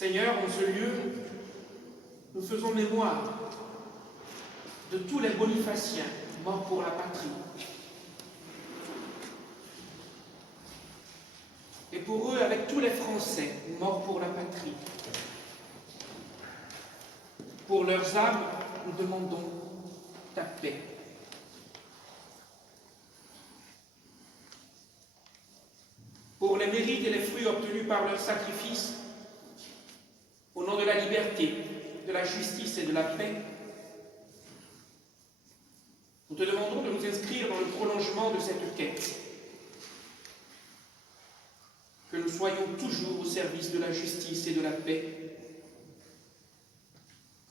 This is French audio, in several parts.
Seigneur, en ce lieu, nous faisons mémoire de tous les bonifaciens morts pour la patrie. Et pour eux, avec tous les Français morts pour la patrie. Pour leurs âmes, nous demandons ta paix. Pour les mérites et les fruits obtenus par leur sacrifice, au nom de la liberté, de la justice et de la paix, nous te demandons de nous inscrire dans le prolongement de cette quête. Que nous soyons toujours au service de la justice et de la paix.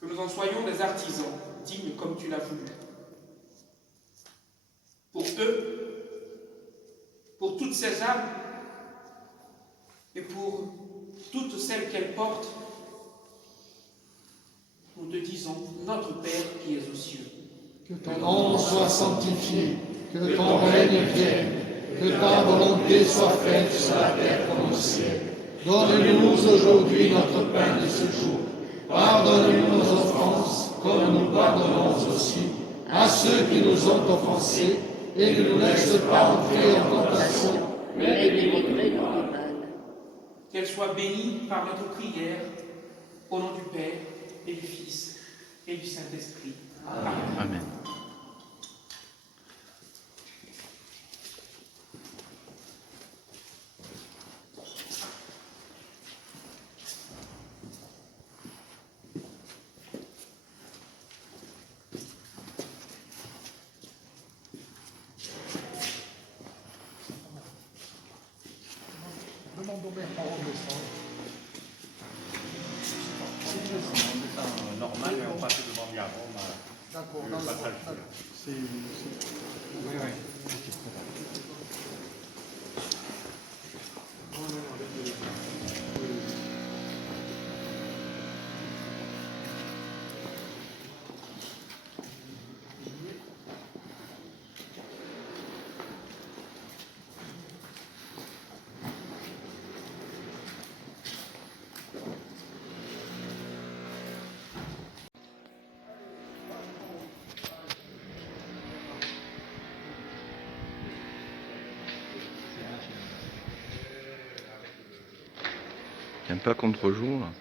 Que nous en soyons des artisans, dignes comme tu l'as voulu. Pour eux, pour toutes ces âmes, et pour toutes celles qu'elles portent, nous te disons, notre Père qui es aux cieux. Que ton nom soit sanctifié, que ton règne vienne, que ta volonté soit faite sur la terre comme au ciel. Donne-nous aujourd'hui notre pain de ce jour. Pardonne-nous nos offenses, comme nous pardonnons aussi à ceux qui nous ont offensés, et ne nous laisse pas entrer en tentation, mais délivre-nous du mal. Qu'elle soit bénie par notre prière, au nom du Père et du Fils et du Saint-Esprit. Amen. Amen. Normal, mais on passe devant Diaron. D'accord, dans le passage. Il n'y a pas contre-jour là.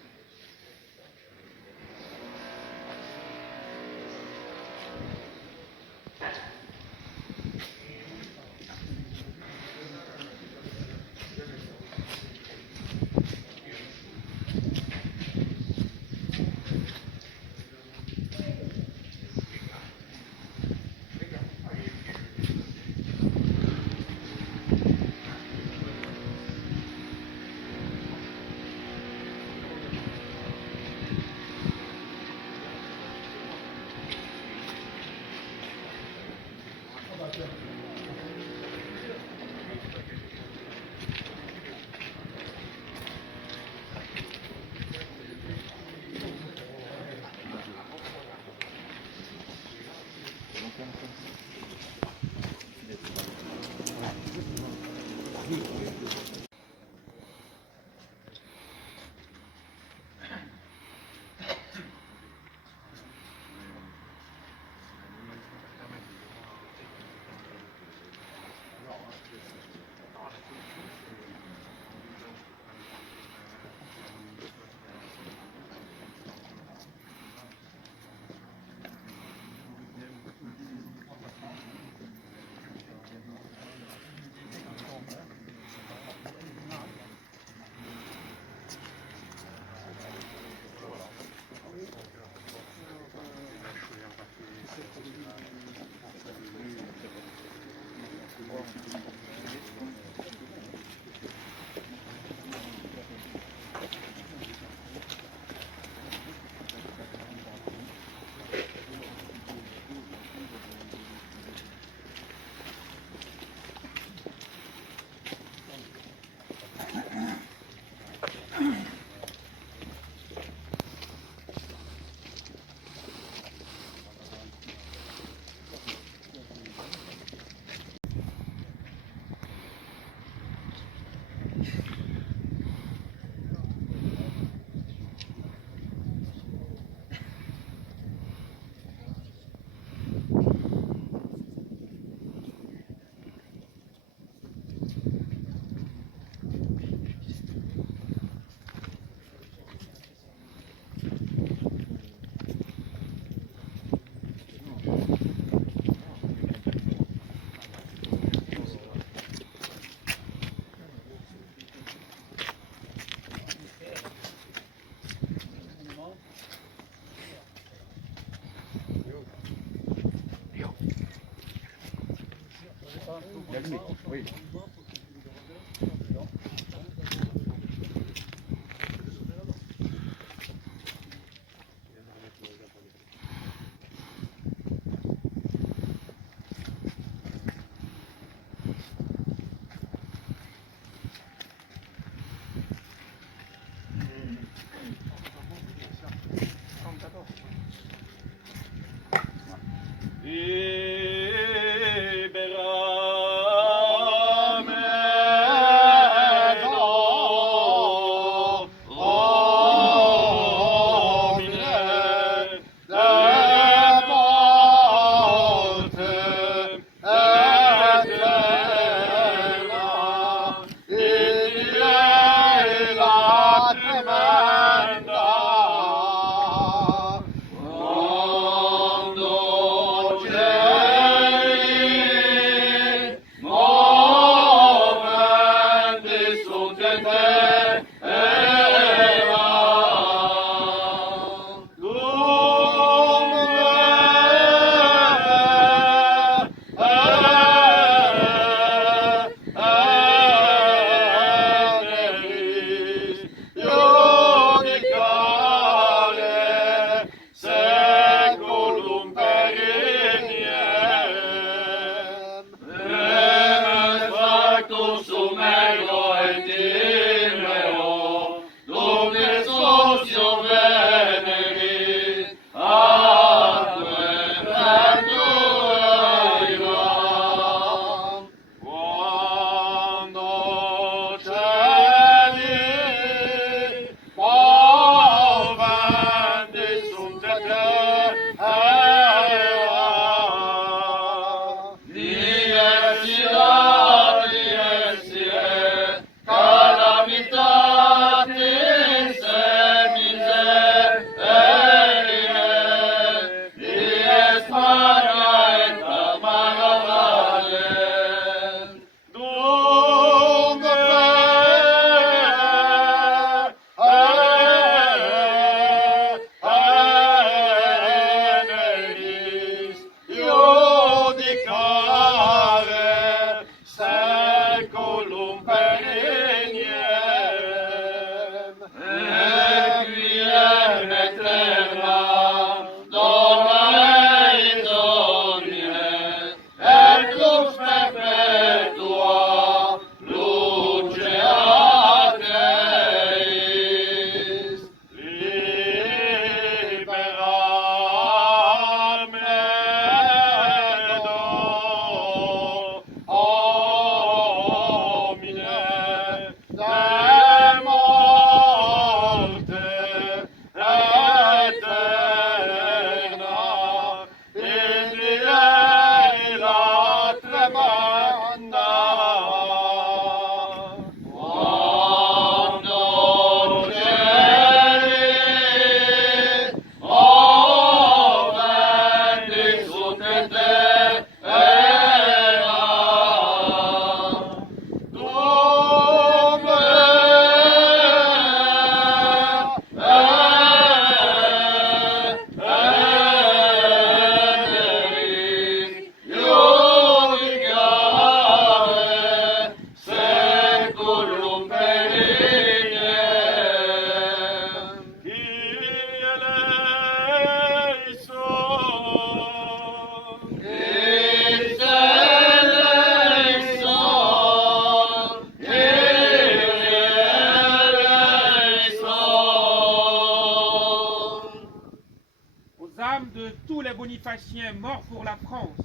Bonifaciens morts pour la France,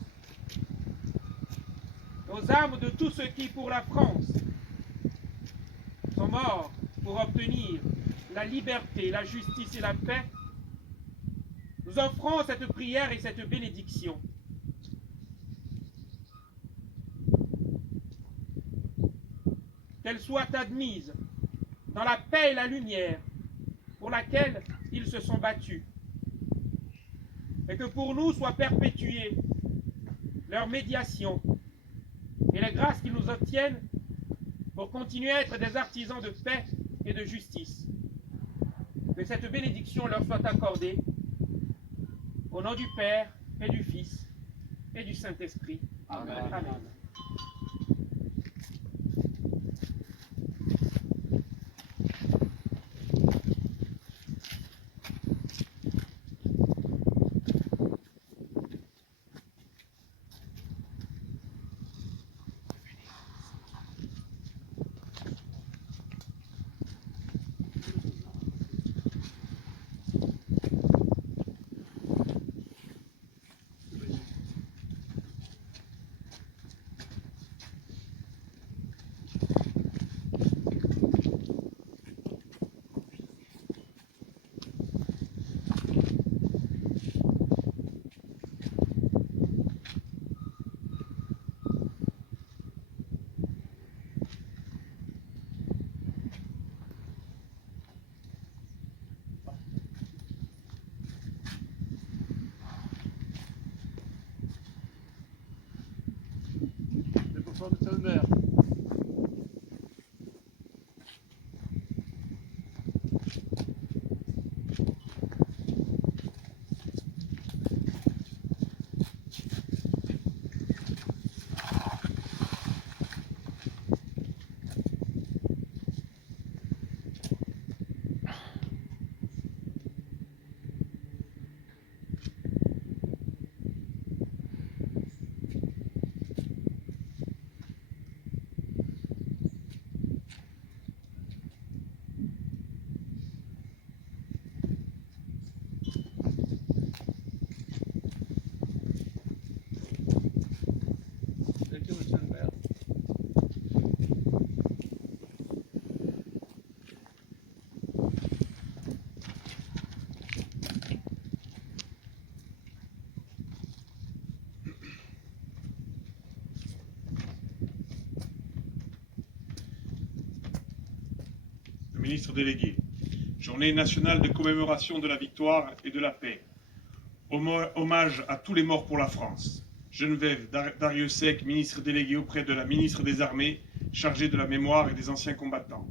aux âmes de tous ceux qui, pour la France, sont morts pour obtenir la liberté, la justice et la paix, nous offrons cette prière et cette bénédiction. Qu'elle soit admise dans la paix et la lumière pour laquelle ils se sont battus, et que pour nous soit perpétuée leur médiation et les grâces qu'ils nous obtiennent pour continuer à être des artisans de paix et de justice. Que cette bénédiction leur soit accordée au nom du Père et du Fils et du Saint-Esprit. Amen. Amen. Le professeur de Saint-Mère. Lecture de Saint-Mère. Le ministre délégué. Journée nationale de commémoration de la victoire et de la paix. Hommage à tous les morts pour la France. Geneviève Darrieussecq, ministre délégué auprès de la ministre des Armées, chargée de la mémoire et des anciens combattants.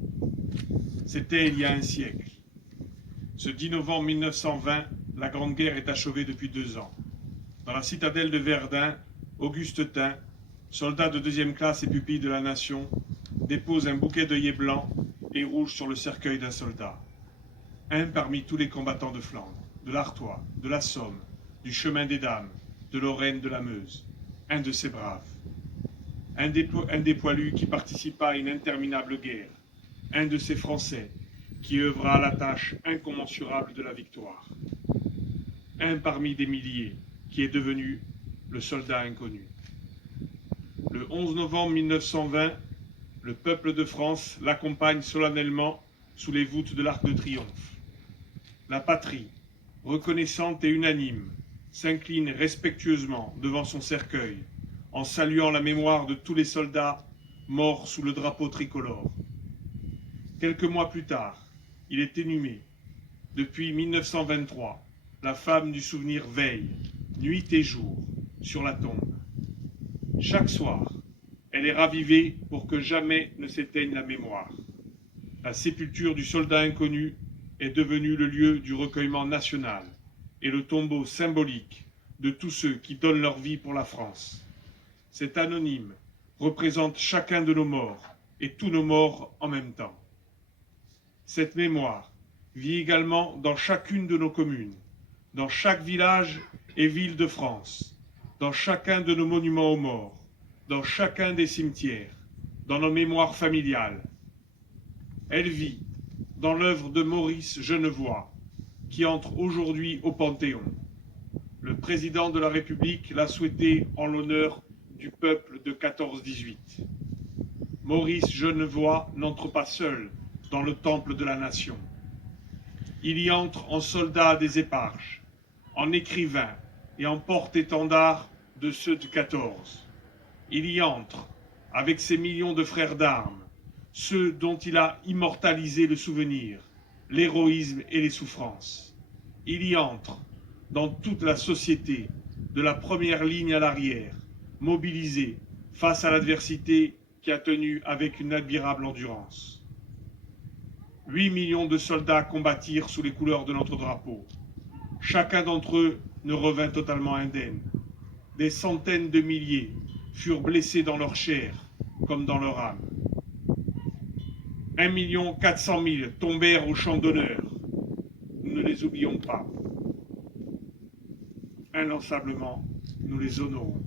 C'était il y a un siècle. Ce 10 novembre 1920, la Grande Guerre est achevée depuis 2 ans. Dans la citadelle de Verdun, Auguste Tain, soldat de 2e classe et pupille de la nation, dépose un bouquet d'œillets blancs et rouges sur le cercueil d'un soldat. Un parmi tous les combattants de Flandre, de l'Artois, de la Somme, du Chemin des Dames, de Lorraine, de la Meuse. Un de ces braves. Un des poilus qui participa à une interminable guerre. Un de ces Français qui œuvra à la tâche incommensurable de la victoire. Un parmi des milliers qui est devenu le soldat inconnu. Le 11 novembre 1920, le peuple de France l'accompagne solennellement sous les voûtes de l'Arc de Triomphe. La patrie, reconnaissante et unanime, s'incline respectueusement devant son cercueil, en saluant la mémoire de tous les soldats morts sous le drapeau tricolore. Quelques mois plus tard, il est inhumé. Depuis 1923, la femme du souvenir veille, nuit et jour, sur la tombe. Chaque soir, elle est ravivée pour que jamais ne s'éteigne la mémoire. La sépulture du soldat inconnu est devenue le lieu du recueillement national et le tombeau symbolique de tous ceux qui donnent leur vie pour la France. Cet anonyme représente chacun de nos morts et tous nos morts en même temps. Cette mémoire vit également dans chacune de nos communes, dans chaque village et ville de France, dans chacun de nos monuments aux morts, dans chacun des cimetières, dans nos mémoires familiales. Elle vit dans l'œuvre de Maurice Genevoix, qui entre aujourd'hui au Panthéon. Le président de la République l'a souhaité en l'honneur du peuple de 14-18. Maurice Genevoix n'entre pas seul dans le temple de la nation. Il y entre en soldat des éparges, en écrivain et en porte-étendard de ceux de 14. Il y entre avec ses millions de frères d'armes, ceux dont il a immortalisé le souvenir, l'héroïsme et les souffrances. Il y entre dans toute la société, de la première ligne à l'arrière, mobilisée face à l'adversité qui a tenu avec une admirable endurance. 8 millions de soldats combattirent sous les couleurs de notre drapeau. Chacun d'entre eux ne revint totalement indemne. des centaines de milliers furent blessés dans leur chair comme dans leur âme. 1 400 000 tombèrent au champ d'honneur. Nous ne les oublions pas. Inlassablement, nous les honorons.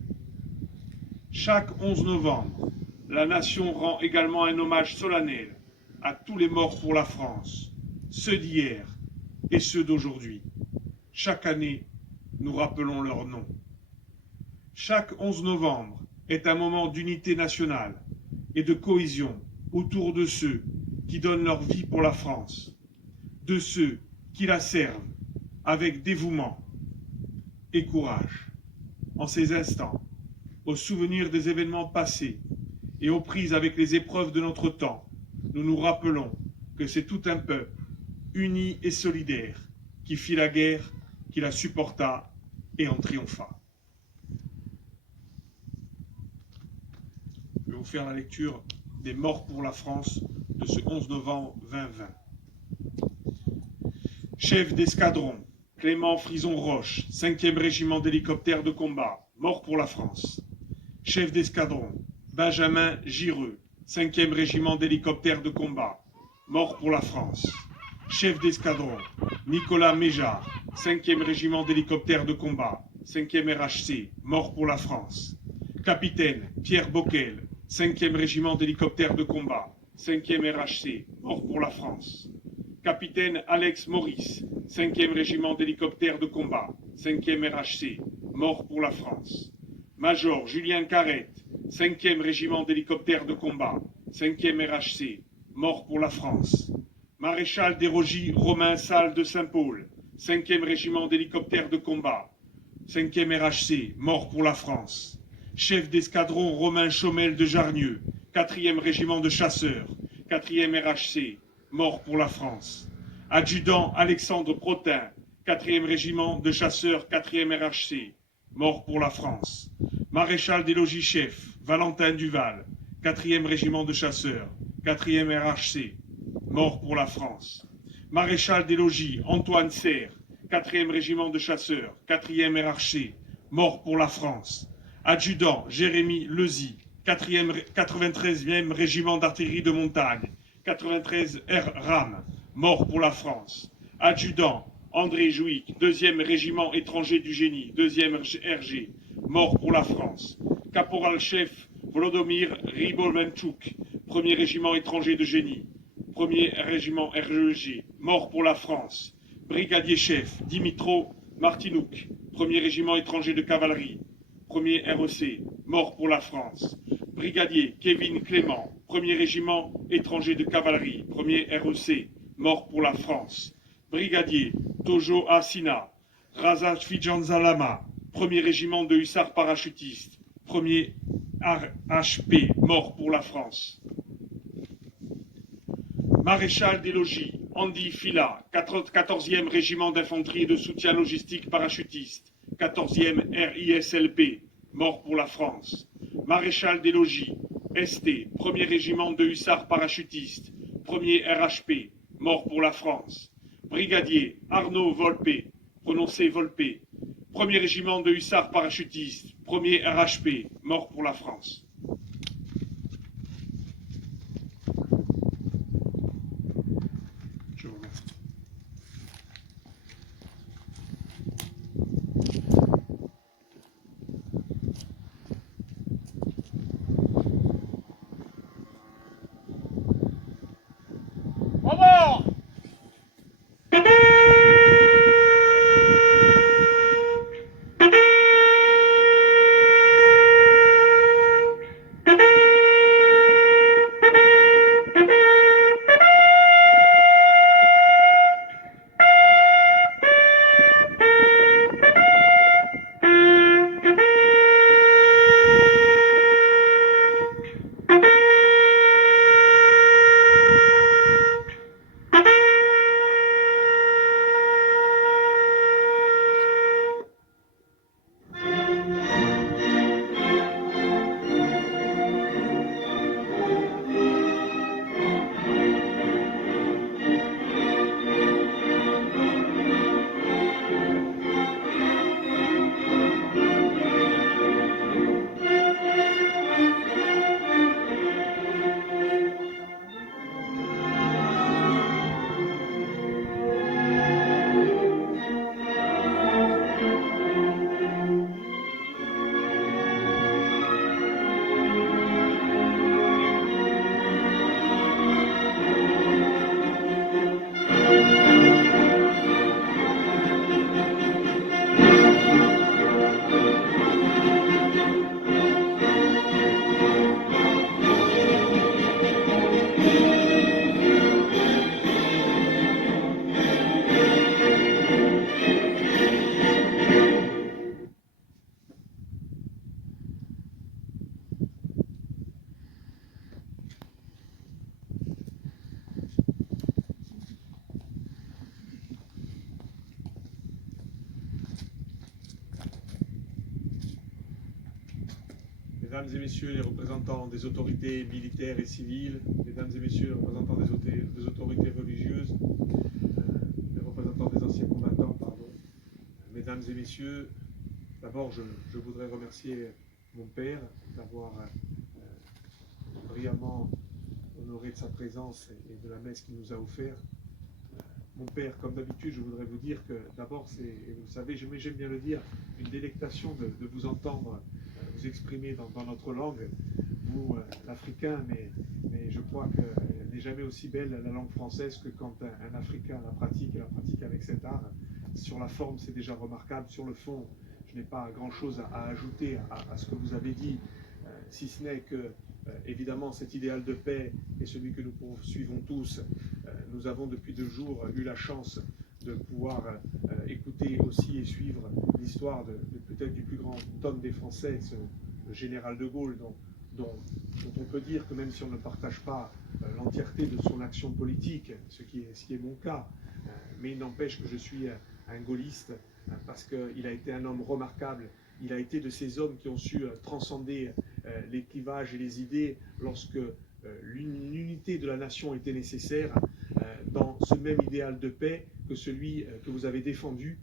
Chaque 11 novembre, la nation rend également un hommage solennel à tous les morts pour la France, ceux d'hier et ceux d'aujourd'hui. Chaque année, nous rappelons leurs noms. Chaque 11 novembre est un moment d'unité nationale et de cohésion autour de ceux qui donnent leur vie pour la France, de ceux qui la servent avec dévouement et courage. En ces instants, au souvenir des événements passés et aux prises avec les épreuves de notre temps, nous nous rappelons que c'est tout un peuple, uni et solidaire, qui fit la guerre, qui la supporta et en triompha. Je vais vous faire la lecture des morts pour la France de ce 11 novembre 2020. Chef d'escadron, Clément Frison-Roche, 5e régiment d'hélicoptères de combat, mort pour la France. Chef d'escadron, Benjamin Gireux, 5e régiment d'hélicoptères de combat, mort pour la France. Chef d'escadron, Nicolas Méjard, 5e régiment d'hélicoptères de combat, 5e RHC, mort pour la France. Capitaine Pierre Boquel, 5e régiment d'hélicoptères de combat, 5e RHC, mort pour la France. Capitaine Alex Maurice, 5e régiment d'hélicoptères de combat, 5e RHC, mort pour la France. Major Julien Carrette, 5e régiment d'hélicoptères de combat, 5e RHC, mort pour la France. Maréchal des Rogis Romain Salle de Saint-Paul, 5e régiment d'hélicoptères de combat, 5e RHC, mort pour la France. Chef d'escadron Romain Chaumel de Jarnieux, 4e régiment de chasseurs, 4e RHC, mort pour la France. Adjudant Alexandre Protin, 4e régiment de chasseurs, 4e RHC, mort pour la France. Maréchal des logis-chefs Valentin Duval, 4e régiment de chasseurs, 4e RHC, mort pour la France. Maréchal des logis Antoine Serre, 4e régiment de chasseurs, 4e RHC, mort pour la France. Adjudant Jérémy Lezy, 93e régiment d'artillerie de montagne, 93 RAM, mort pour la France. Adjudant André Jouic, 2e régiment étranger du génie, 2e RG, mort pour la France. Caporal-chef Volodymyr Ribovenchuk, 1er régiment étranger de génie, 1er régiment REG, mort pour la France. Brigadier-chef Dimitro Martinouk, 1er régiment étranger de cavalerie, 1er REC, mort pour la France. Brigadier Kevin Clément, 1er régiment étranger de cavalerie, 1er REC, mort pour la France. Brigadier Tojo Asina, Raza Fijanzalama, 1er régiment de hussards parachutistes, 1er HP, mort pour la France. Maréchal des logis Andy Fila, 14e régiment d'infanterie et de soutien logistique parachutiste, 14e RISLP, mort pour la France. Maréchal des logis ST, 1er régiment de hussards parachutistes, 1er RHP, mort pour la France. Brigadier Arnaud Volpe, prononcé Volpe, 1er régiment de hussards parachutistes, 1er RHP, mort pour la France. Je vous remercie. Bravo! Mesdames et messieurs les représentants des autorités militaires et civiles, mesdames et messieurs les représentants des autorités religieuses, les représentants des anciens combattants, pardon, mesdames et messieurs, d'abord je voudrais remercier mon père d'avoir brillamment honoré de sa présence et de la messe qu'il nous a offert. Mon père, comme d'habitude, je voudrais vous dire que d'abord c'est, et vous le savez, j'aime bien le dire, une délectation de vous entendre vous exprimer dans notre langue, vous, l'Africain, mais je crois qu'elle n'est jamais aussi belle la langue française que quand un Africain la pratique et la pratique avec cet art. Sur la forme, c'est déjà remarquable. Sur le fond, je n'ai pas grand-chose à ajouter à ce que vous avez dit, si ce n'est que, évidemment, cet idéal de paix est celui que nous poursuivons tous. Nous avons depuis 2 jours eu la chance de pouvoir écouter aussi et suivre l'histoire de peut-être du plus grand homme des Français, le général de Gaulle, dont on peut dire que même si on ne partage pas l'entièreté de son action politique, ce qui est mon cas, mais il n'empêche que je suis un gaulliste parce qu'il a été un homme remarquable. Il a été de ces hommes qui ont su transcender les clivages et les idées lorsque l'unité de la nation était nécessaire, dans ce même idéal de paix que celui que vous avez défendu,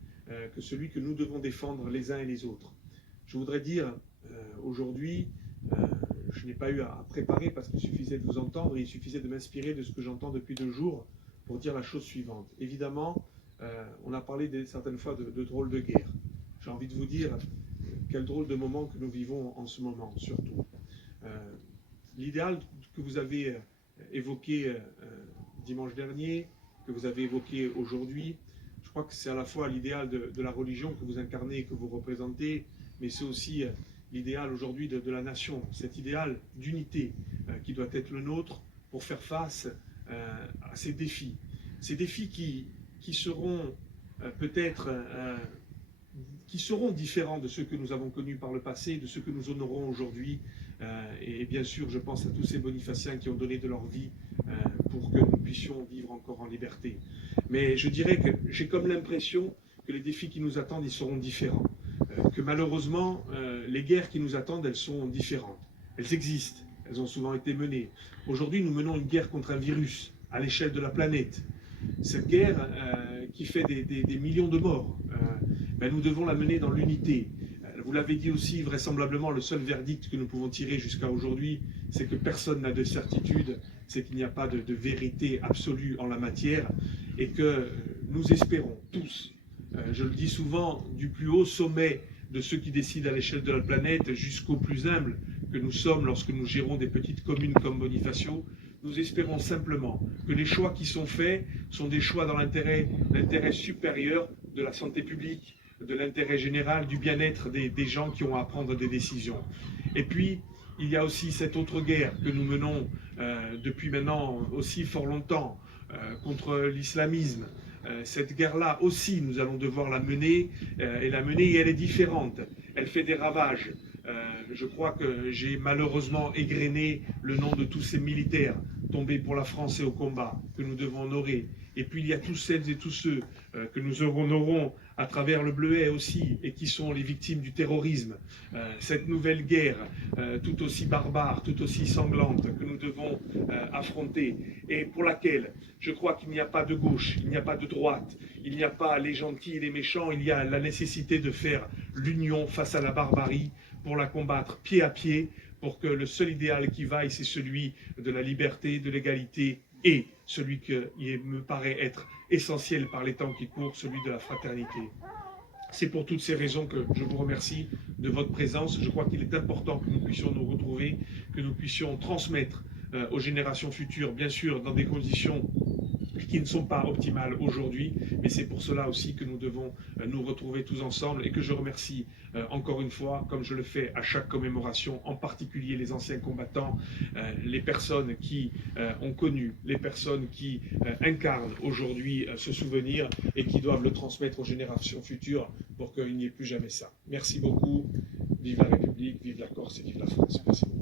que celui que nous devons défendre les uns et les autres. Je voudrais dire aujourd'hui, je n'ai pas eu à préparer parce qu'il suffisait de vous entendre et il suffisait de m'inspirer de ce que j'entends depuis 2 jours pour dire la chose suivante. Évidemment, on a parlé certaines fois de drôles de guerre. J'ai envie de vous dire quel drôle de moment que nous vivons en ce moment, surtout. L'idéal que vous avez évoqué dimanche dernier, que vous avez évoqué aujourd'hui, je crois que c'est à la fois l'idéal de la religion que vous incarnez et que vous représentez, mais c'est aussi l'idéal aujourd'hui de la nation, cet idéal d'unité qui doit être le nôtre pour faire face à ces défis qui seront peut-être qui seront différents de ceux que nous avons connus par le passé, de ceux que nous honorons aujourd'hui. Et bien sûr, je pense à tous ces bonifaciens qui ont donné de leur vie pour que nous puissions vivre encore en liberté. Mais je dirais que j'ai comme l'impression que les défis qui nous attendent, ils seront différents. Que malheureusement, les guerres qui nous attendent, elles sont différentes. Elles existent, elles ont souvent été menées. Aujourd'hui, nous menons une guerre contre un virus à l'échelle de la planète. Cette guerre qui fait des millions de morts, nous devons la mener dans l'unité. Vous l'avez dit aussi, vraisemblablement, le seul verdict que nous pouvons tirer jusqu'à aujourd'hui, c'est que personne n'a de certitude, c'est qu'il n'y a pas de vérité absolue en la matière, et que nous espérons tous, je le dis souvent, du plus haut sommet de ceux qui décident à l'échelle de la planète jusqu'au plus humble que nous sommes lorsque nous gérons des petites communes comme Bonifacio, nous espérons simplement que les choix qui sont faits sont des choix dans l'intérêt supérieur de la santé publique, de l'intérêt général, du bien-être des gens qui ont à prendre des décisions. Et puis, il y a aussi cette autre guerre que nous menons depuis maintenant aussi fort longtemps contre l'islamisme. Cette guerre-là aussi, nous allons devoir la mener, et elle est différente. Elle fait des ravages. Je crois que j'ai malheureusement égrené le nom de tous ces militaires tombés pour la France et au combat, que nous devons honorer. Et puis il y a tous celles et tous ceux que nous honorons à travers le Bleuet aussi, et qui sont les victimes du terrorisme. Cette nouvelle guerre, tout aussi barbare, tout aussi sanglante, que nous devons affronter, et pour laquelle je crois qu'il n'y a pas de gauche, il n'y a pas de droite, il n'y a pas les gentils et les méchants, il y a la nécessité de faire l'union face à la barbarie, pour la combattre pied à pied, pour que le seul idéal qui vaille, c'est celui de la liberté, de l'égalité, et celui qui me paraît être essentiel par les temps qui courent, celui de la fraternité. C'est pour toutes ces raisons que je vous remercie de votre présence. Je crois qu'il est important que nous puissions nous retrouver, que nous puissions transmettre aux générations futures, bien sûr, dans des conditions qui ne sont pas optimales aujourd'hui, mais c'est pour cela aussi que nous devons nous retrouver tous ensemble, et que je remercie encore une fois, comme je le fais à chaque commémoration, en particulier les anciens combattants, les personnes qui ont connu, les personnes qui incarnent aujourd'hui ce souvenir et qui doivent le transmettre aux générations futures pour qu'il n'y ait plus jamais ça. Merci beaucoup, vive la République, vive la Corse et vive la France. Merci beaucoup.